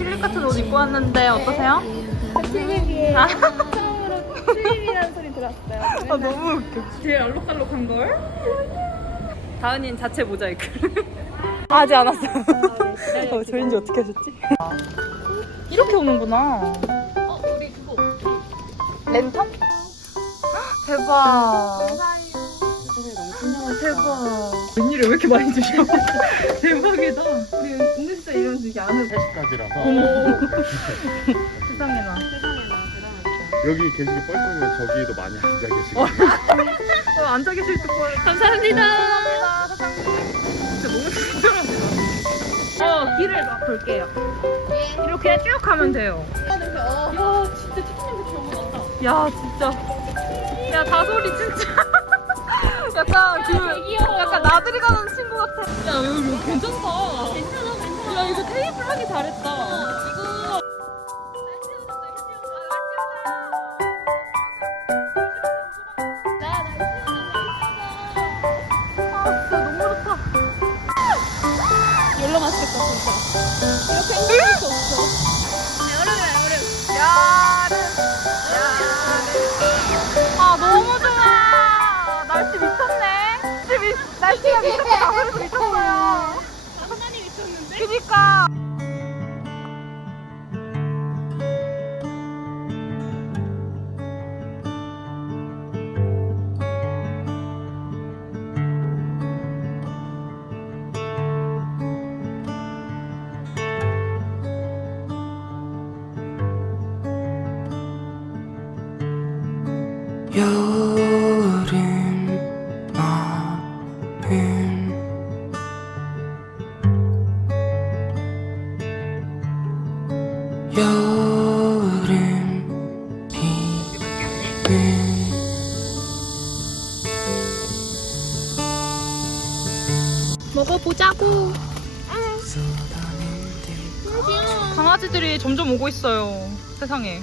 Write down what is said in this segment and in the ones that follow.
힐링 같은 옷 입고 왔는데 어떠세요? 아. 처음으로 트립이라는 소리 들었어요. 아 너무 웃겨. 제일 알록달록한 걸. 다은이는 자체 모자이크. 아직 안 왔어. 어, 저인지 어떻게 하셨지? 이렇게 오는구나. 어, 우리 그거 랜턴? 대박. 대박. 웬일에 왜 이렇게 많이 주셔? 대박이다. 은근슬 이런 식이 안 해. 3시까지라서 세상에나. 여기 계시기 뻘쭘하면 저기도 많이 앉아 계시고 어, 앉아 계실 때 걸. 감사합니다. 감사합니다, 사장님. 진짜 너무 친절합니다. 어, 길을 막 볼게요. 이렇게 쭉 가면 돼요. 야, 진짜 치킨 냄새 너무 난다. 야, 진짜. 야, 다솔이 진짜. 약간 그, 귀여워. 약간 나들이 가는 친구 같아. 야, 여기 이거 괜찮다. 괜찮아. 야, 이거 테이블 하기 잘했다. 이거 그니까. 여름 마음 있어요. 세상에.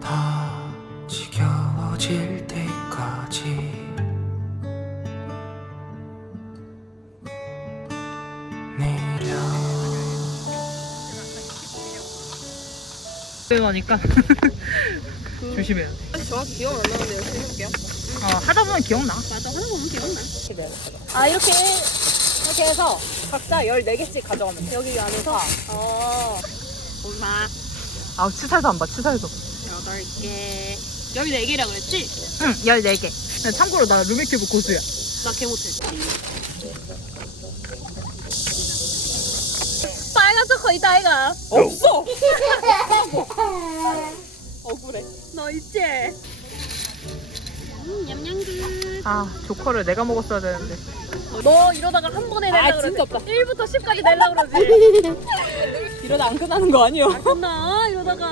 다 지겨워질 때까지 내려 그러니까 조심해야 돼. 사실 정확히 기억 안 나는데 열심히 해볼게요. 어, 하다 보면 기억나. 맞아, 하는 거 보면 기억나. 아 이렇게 이렇게 해서 각자 14개씩 가져가면 돼. 여기 안에서. 어. 엄마, 아 치사해서 안 봐. 치사해서. 여덟 개. 여기 네 개라 그랬지? 응 14개. 참고로 나 루미큐브 고수야. 나 개 못해. 빨간 초코 있다, 아이가. 없어. 억울해. 너 있지? 음, 냠냠그. 아 조커를 내가 먹었어야 되는데. 너 이러다가 한 번에 내려 아, 그러지. 진짜 없다. 1부터 10까지 내려 그러지. 이러다 안 끝나는 거 아니야? 끝나 이러다가.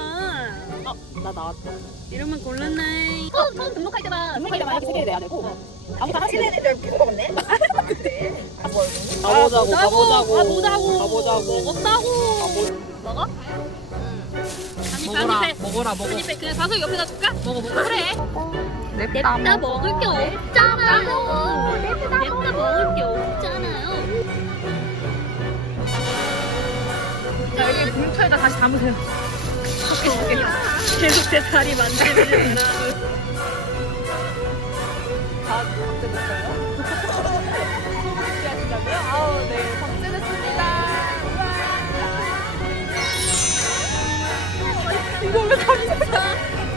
어, 나 나왔다. 이러면 곤란해. 처음, 처음 등록할 때만. 등록할 때만 이렇게 세 개를 내야 되고. 아무튼 하나씩 가보자고, 가보자고, 가보자고. 가보자고. 먹었다고. 먹어? 응. 먹어라, 먹어라, 먹어. 한입 그냥 가서 옆에다 줄까? 먹어, 먹어. 그래. 냅다 냅다 먹을 게 없잖아요. 냅다 먹을 게 없잖아요. 자, 여기 봉투에다 다시 담으세요. 계속 제 다리 만지는 나. 다 박제됐어요? 이거 왜 갑자기,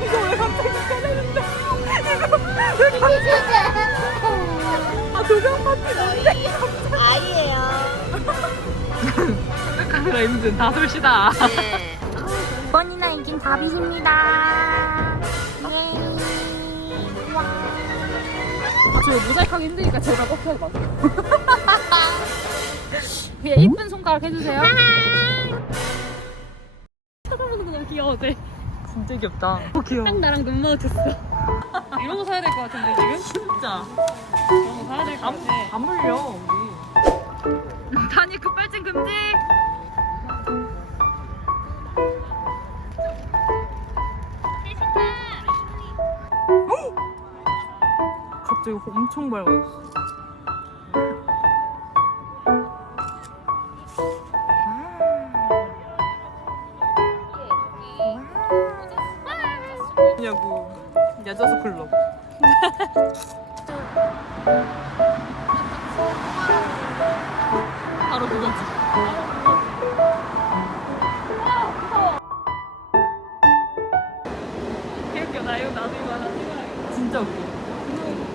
이거 왜 갑자기 꺼내는데? 이거 왜 갑자기. 아, 조명 파티 아이예요. 카메라 힘든 다솔시다. 네. 번이나 이긴 다빗입니다 예 아, 저 모자이크 하기 힘드니까 제가 꼭 해봐. 그냥 이쁜 손가락 해주세요. 너무 귀여워지? 진짜 귀엽다. 어, 귀여워. 딱 나랑 눈 마주쳤어. 이런 거 사야 될 것 같은데, 지금? 진짜. 이런 거 사야 될 것 안, 같아. 안 물려, 우리. 다니 급발진 금지! 갑자기 엄청 밝아졌어. 클럽. 바로 그거지. 개웃겨 나 이거 나도 이거 하나 찍어야겠다. 진짜 웃겨.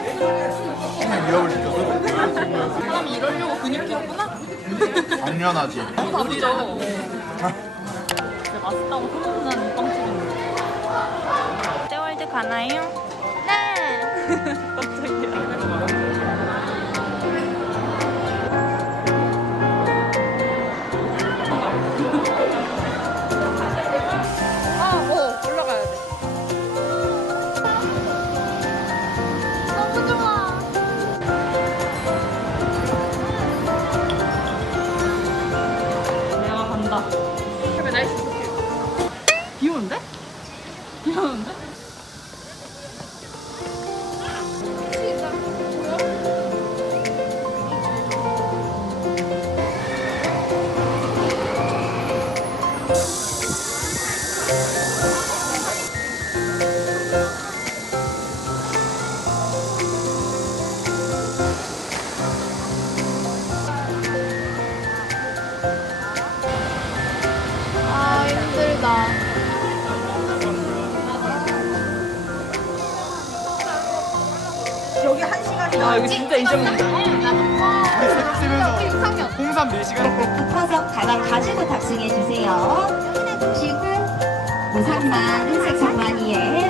러려고 근육했구나? 당연하지. 어디죠? 진짜 맛있다고 소문난 빵집인데. 롯데월드 가나요? 네. 아, 여기 진짜. 홍삼 4시간 붙어서 가방 가지고 탑승해 주세요. 확인해 주시고 우산만 흰색 장만 위에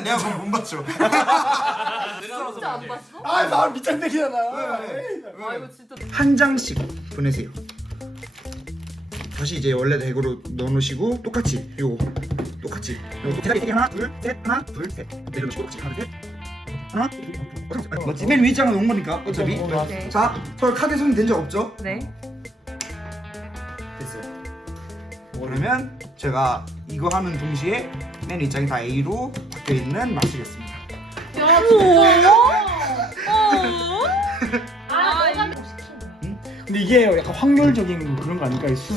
왜냐면 내가 그걸 못 봤죠. 진짜 안 봤어? 아, 나 밑장대기잖아. 아 이거 진짜 한 장씩 보내세요. 다시 이제 원래 대구로 넣어놓으시고 똑같이 요거 똑같이 요거 세개 하나 둘셋 하나 둘셋 내려놓으시고 똑같이 하나 둘 셋. 하나 둘 맞지? 맨 위에 장은 온 거니까 어차피 오케이. 자, 저 카드 손이 된적 없죠? 네. 됐어요. 그러면 제가 이거 하는 동시에 맨 윗장이 다 A로 바뀌어 있는 맛이겠습니다. 아, 근데 이게 약간 확률적인 그런 거 아닐까? 이 수...